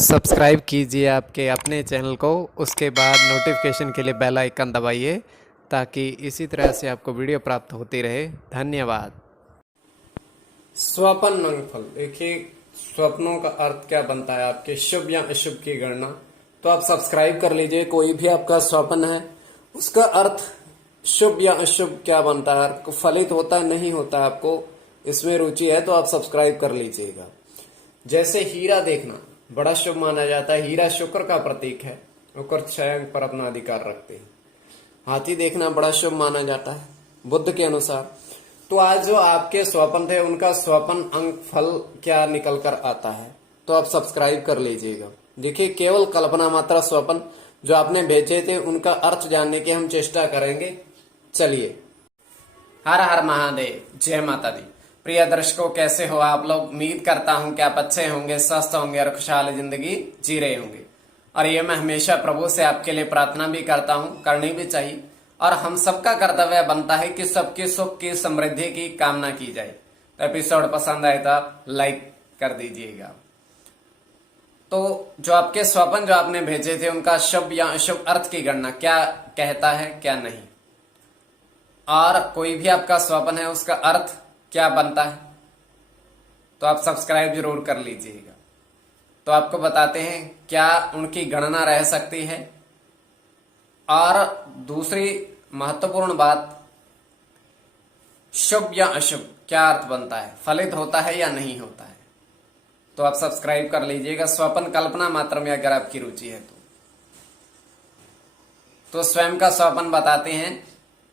Subscribe कीजिए आपके अपने चैनल को, उसके बाद नोटिफिकेशन के लिए बेल आइकन दबाइए ताकि इसी तरह से आपको वीडियो प्राप्त होती रहे। धन्यवाद। स्वपन अंगफल, देखिए स्वप्नों का अर्थ क्या बनता है, आपके शुभ या अशुभ की गणना। तो आप सब्सक्राइब कर लीजिए। कोई भी आपका स्वप्न है उसका अर्थ शुभ या अशुभ क्या बनता है, फलित होता है नहीं होता, आपको इसमें रुचि है तो आप सब्सक्राइब कर लीजिएगा। जैसे हीरा देखना बड़ा शुभ माना जाता है, हीरा शुक्र का प्रतीक है, शुक्र 6 अंक पर अपना अधिकार रखते हैं। हाथी देखना बड़ा शुभ माना जाता है बुद्ध के अनुसार। तो आज जो आपके स्वप्न थे उनका स्वप्न अंक फल क्या निकल कर आता है, तो आप सब्सक्राइब कर लीजिएगा। देखिए केवल कल्पना मात्रा स्वप्न जो आपने भेजे थे उनका अर्थ जानने की हम चेष्टा करेंगे। चलिए। हर हर महादेव, जय माता दी। प्रिय दर्शकों, कैसे हो आप लोग? उम्मीद करता हूं कि आप अच्छे होंगे, स्वस्थ होंगे और खुशहाल जिंदगी जी रहे होंगे। और ये मैं हमेशा प्रभु से आपके लिए प्रार्थना भी करता हूं, करनी भी चाहिए। और हम सबका कर्तव्य बनता है कि सबके सुख की समृद्धि की कामना की जाए। तो एपिसोड पसंद आए तो आप लाइक कर दीजिएगा। तो जो आपके स्वप्न जो आपने भेजे थे उनका शुभ या अशुभ अर्थ की गणना क्या कहता है क्या नहीं, और कोई भी आपका स्वप्न है उसका अर्थ क्या बनता है, तो आप सब्सक्राइब जरूर कर लीजिएगा। तो आपको बताते हैं क्या उनकी गणना रह सकती है। और दूसरी महत्वपूर्ण बात, शुभ या अशुभ क्या अर्थ बनता है, फलित होता है या नहीं होता है, तो आप सब्सक्राइब कर लीजिएगा। स्वप्न कल्पना मात्र में अगर आपकी रुचि है तो स्वयं का स्वप्न बताते हैं।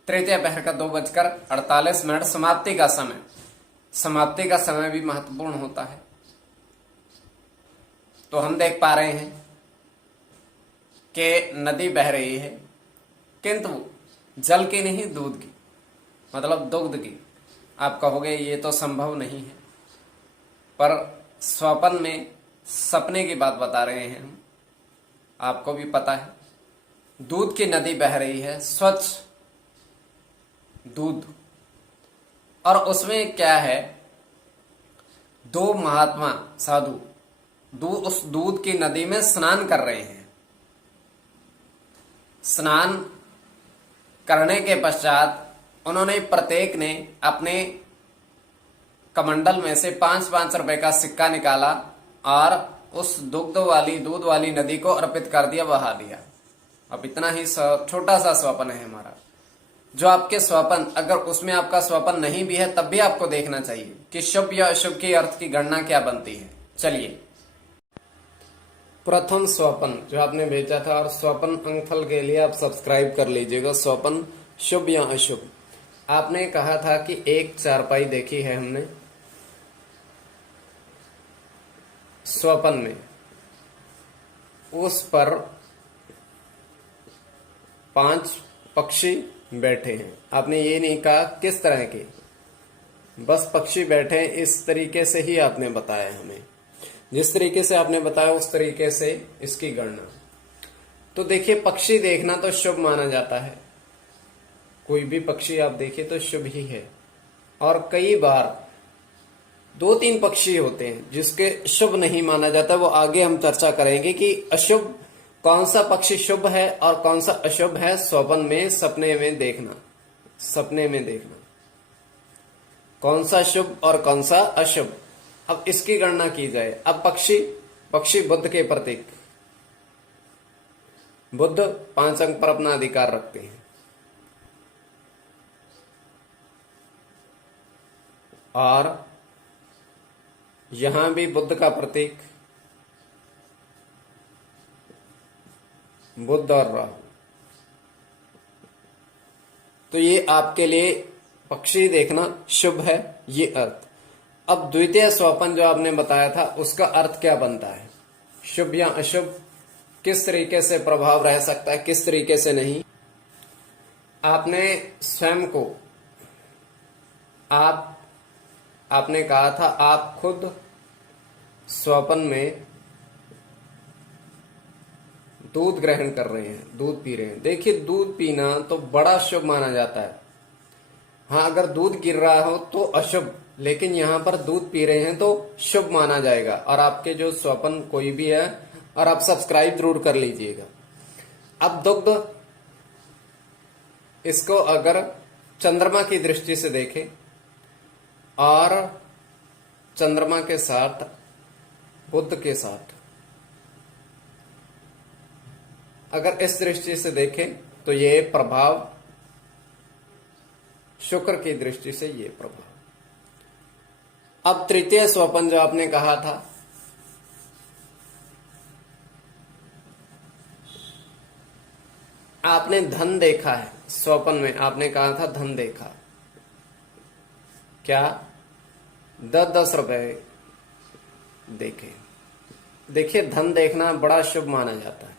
तृतीय पहर का 2:48 समाप्ति का समय। समाप्ति का समय भी महत्वपूर्ण होता है। तो हम देख पा रहे हैं कि नदी बह रही है, किंतु जल की नहीं दूध की, मतलब दुग्ध की। आप कहोगे ये तो संभव नहीं है, पर स्वप्न में सपने की बात बता रहे हैं हम। आपको भी पता है दूध की नदी बह रही है, स्वच्छ दूध, और उसमें क्या है, दो महात्मा साधु उस दूध की नदी में स्नान कर रहे हैं। स्नान करने के पश्चात उन्होंने प्रत्येक ने अपने कमंडल में से 5-5 रुपए का सिक्का निकाला और उस दूध वाली नदी को अर्पित कर दिया, बहा दिया। अब इतना ही छोटा सा स्वप्न है हमारा। जो आपके स्वप्न, अगर उसमें आपका स्वप्न नहीं भी है तब भी आपको देखना चाहिए कि शुभ या अशुभ के अर्थ की गणना क्या बनती है। चलिए, प्रथम स्वप्न जो आपने भेजा था, और स्वप्न अंकफल के लिए आप सब्सक्राइब कर लीजिएगा। स्वप्न शुभ या अशुभ, आपने कहा था कि एक चारपाई देखी है हमने स्वप्न में, उस पर 5 पक्षी बैठे हैं। आपने ये नहीं कहा किस तरह के, बस पक्षी बैठे हैं, इस तरीके से ही आपने बताया हमें। जिस तरीके से आपने बताया उस तरीके से इसकी गणना। तो देखिए पक्षी देखना तो शुभ माना जाता है, कोई भी पक्षी आप देखिए तो शुभ ही है। और कई बार 2-3 पक्षी होते हैं जिसके शुभ नहीं माना जाता, वो आगे हम चर्चा करेंगे कि अशुभ कौन सा पक्षी शुभ है और कौन सा अशुभ है। स्वप्न में, सपने में देखना, सपने में देखना कौन सा शुभ और कौन सा अशुभ। अब इसकी गणना की जाए। अब पक्षी बुद्ध के प्रतीक, बुद्ध 5 अंक पर अपना अधिकार रखते हैं, और यहां भी बुद्ध का प्रतीक बुद्ध और राहु। तो ये आपके लिए पक्षी देखना शुभ है, ये अर्थ। अब द्वितीय स्वप्न जो आपने बताया था उसका अर्थ क्या बनता है, शुभ या अशुभ, किस तरीके से प्रभाव रह सकता है, किस तरीके से नहीं। आपने स्वयं को आपने कहा था आप खुद स्वप्न में दूध ग्रहण कर रहे हैं, दूध पी रहे हैं। देखिए दूध पीना तो बड़ा शुभ माना जाता है। हाँ, अगर दूध गिर रहा हो तो अशुभ, लेकिन यहाँ पर दूध पी रहे हैं तो शुभ माना जाएगा। और आपके जो स्वप्न कोई भी है और आप सब्सक्राइब जरूर कर लीजिएगा। अब दुग्ध, इसको अगर चंद्रमा की दृष्टि से देखें और चंद्रमा के साथ बुध के साथ अगर इस दृष्टि से देखें तो ये प्रभाव, शुक्र की दृष्टि से ये प्रभाव। अब तृतीय स्वप्न जो आपने कहा था, आपने धन देखा है स्वप्न में, आपने कहा था धन देखा, क्या 10-10 रुपए देखे। देखिए धन देखना बड़ा शुभ माना जाता है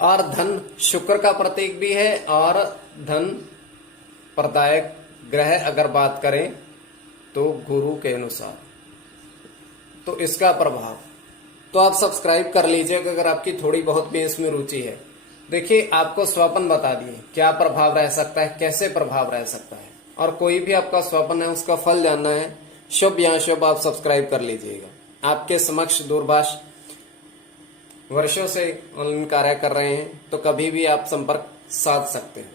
और धन शुक्र का प्रतीक भी है और धन प्रदायक ग्रह अगर बात करें तो गुरु के अनुसार, तो इसका प्रभाव। तो आप सब्सक्राइब कर लीजिएगा अगर आपकी थोड़ी बहुत भी इसमें रुचि है। देखिए आपको स्वप्न बता दिए क्या प्रभाव रह सकता है, कैसे प्रभाव रह सकता है, और कोई भी आपका स्वप्न है उसका फल जानना है, शुभ या शुभ, आप सब्सक्राइब कर लीजिएगा। आपके समक्ष दूरभाष वर्षों से ऑनलाइन कार्य कर रहे हैं तो कभी भी आप संपर्क साध सकते हैं।